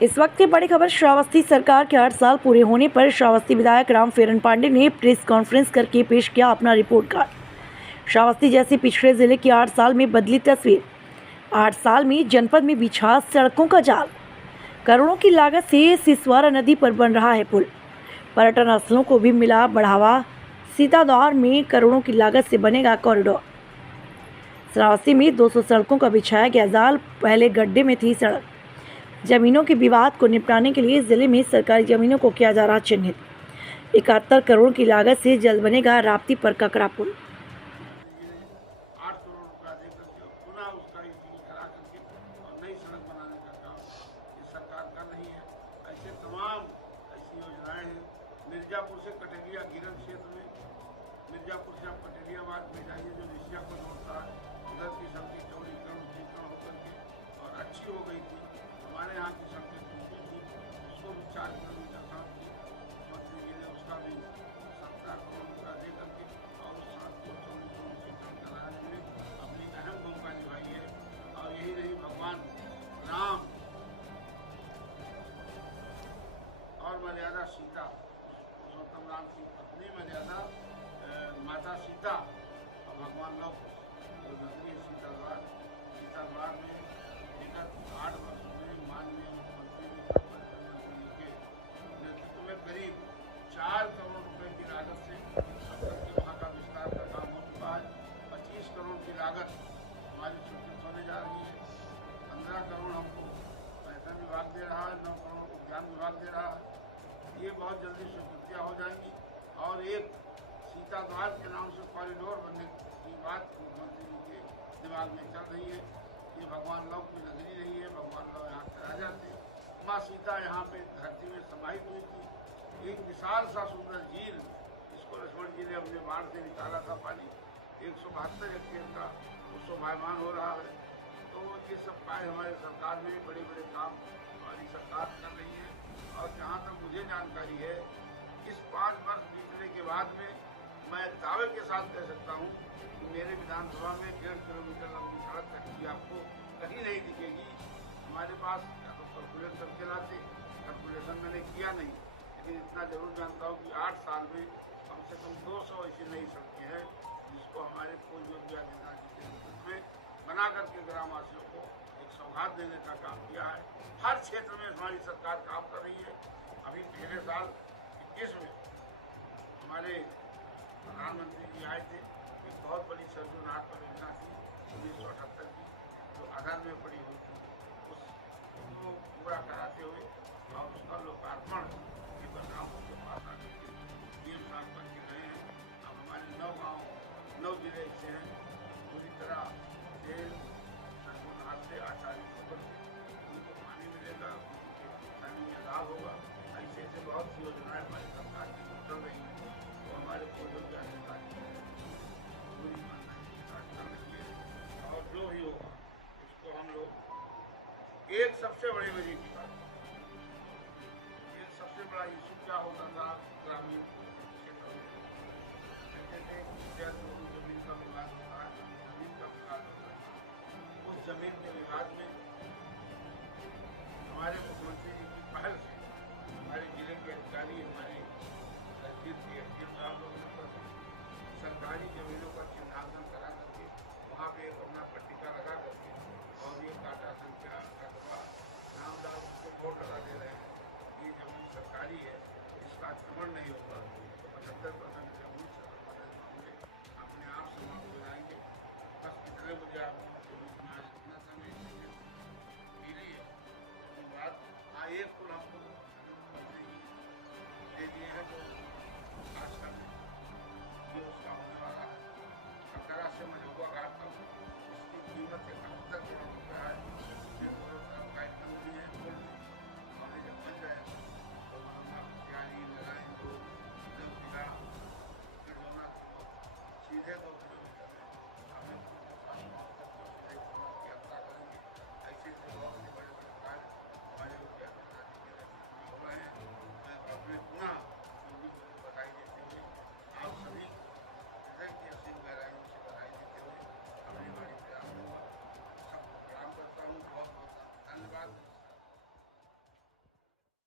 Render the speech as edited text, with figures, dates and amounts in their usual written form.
इस वक्त की बड़ी खबर श्रावस्ती सरकार के 8 साल पूरे होने पर श्रावस्ती विधायक राम फेरन पांडे ने प्रेस कॉन्फ्रेंस करके पेश किया अपना रिपोर्ट कार्ड। श्रावस्ती जैसे पिछड़े जिले की 8 साल में बदली तस्वीर। 8 साल में जनपद में बिछा सड़कों का जाल। करोड़ों की लागत से सिसवारा नदी पर बन रहा है पुल। पर्यटन स्थलों को भी मिला बढ़ावा। सीतादौर में करोड़ों की लागत से बनेगा कॉरिडोर। श्रावस्ती में 200 सड़कों का बिछाया गया जाल। पहले गड्ढे में थी सड़क। जमीनों के विवाद को निपटाने के लिए जिले में सरकारी जमीनों को किया जा रहा चिन्हित। 71 करोड़ की लागत से जल्द बनेगा राप्ती पर ककरा पुल। 8 करोड़ रुपया दे करके पुनः उसका स्थिति करा करके और नई सड़क बनाने का काम ये सरकार कर रही है। ऐसे तमाम ऐसी योजनाएं हैं। मिर्जापुर से कटरिया गिरन क्षेत्र में, मिर्जापुर से आप कटरियाबाद में जाइए जो ऋषिया को जोड़ता है, उधर की सड़कें चौड़ीकरण होकर के और अच्छी हो गई थी। हमारे यहाँ की सड़कें टूटी थी, उसको भी 4 किलोमीटर काम की मुख्यमंत्री जी ने उसका भी 70 करोड़ रुपया दे करके और उस सड़क को चौड़ीकरण कराने में अपनी अहम भूमिका निभाई है। और यही नहीं, भगवान राम और मर्यादा सीता, पुरुषोत्तम राम की पत्नी मर्यादा माता सीता और भगवान लव नगरी सीताद्वार में विगत 8 वर्षों में माननीय मुख्यमंत्री के नेतृत्व में करीब 4 करोड़ रुपए की लागत से अब तक के वहाँ का विस्तार का काम हो चुका है। 25 करोड़ की लागत हमारी स्वीकृत होने जा रही है। 15 करोड़ हमको पर्यटन विभाग दे रहा है, 9 करोड़ उद्यान विभाग दे रहा है। ये बहुत जल्दी स्वीकृतियाँ हो जाएंगी। और एक सीताद्वार के नाम से कॉरिडोर बनने की बात मुख्यमंत्री जी के दिमाग में चल रही है। ये भगवान लव की नगरी रही है, भगवान लव यहाँ से राजा थे। माँ सीता यहाँ पे धरती में समाहित हुई थी। एक विशाल सा सुंदर झील, इसको लक्ष्मण जी ने अपने बाढ़ से निकाला था पानी, 172 हेक्टेयर का, वो शोभायमान हो रहा है। तो ये सब कार्य हमारे सरकार में बड़े बड़े काम हमारी सरकार कर रही है। और जहाँ तक मुझे जानकारी है, इस 5 वर्ष बीतने के बाद में मैं दावे के साथ कह सकता हूँ कि मेरे विधानसभा में 1.5 किलोमीटर लंबी सड़क की आपको कहीं नहीं दिखेगी। हमारे पास या तो कैलकुलेट करके लाते, कैलकुलेशन मैंने किया नहीं, लेकिन इतना जरूर जानता हूँ कि 8 साल में कम से कम 200 ऐसी नई सड़कें हैं जिसको हमारे पूर्व योगी आदित्यनाथ जी के नेतृत्व में बना करके ग्रामवासियों को एक सौगात देने का काम किया है। हर क्षेत्र में हमारी सरकार काम कर रही है। अभी पिछले साल 21 में हमारे प्रधानमंत्री जी आए थे। एक बहुत बड़ी सरजू नाथ परियोजना थी 1978 की, जो आधार में पड़ी हुई थी, उसको पूरा कराते हुए और उसका लोकार्पण ये बदलावों के पास आकर के 3 साल करके गए हैं। अब हमारे 9 गाँव 9 जिले ऐसे हैं पूरी तरह से सरजू नाथ से आचार्य सफर से उनको पानी मिलेगा, उनके किसानी में लाभ होगा। ऐसे ऐसे बहुत सी योजनाएं हमारी सरकार की चल रही हैं। तो हमारे पूर्वज की अधिकारी पूरी कर रही है। और जो भी होगा उसको हम लोग एक सबसे बड़ी वजह की बात, एक सबसे बड़ा इशू क्या होता था ग्रामीण क्षेत्रों में, कहते थे जमीन का विवाद होता है, जमीन का विवाद होता है। उस जमीन के विवाद में हमारे मुख्यमंत्री जी की पहल से हमारे जिले के अधिकारी, हमारे तहसील के एसडीएम साहब लोगों ने सरकारी जमीनों का चिन्हांकन करा करके वहाँ पे एक अपना पट्टिका लगा करके और ये काटा संख्या रकबा नाम डाल उसको बोर्ड लगा दे रहे हैं। ये जमीन सरकारी है, इसका अतिक्रमण नहीं होगा तो 75% जमीन से अपने आप समाप्त हो जाएंगे। बस इतने मुझे इतना समय मिली है। बात हाँ, एक पुल हमको दे दिए हैं जो आस्था में ये उसका होने वाला है। ककरा से मझौवा घाट तक इसकी कीमत 71 करोड़ रुपया है। ये दोनों तरफ का एकदम भी है पुल में, और जब बन जाए तो हम तैयारी लगाएं तो सीधे 2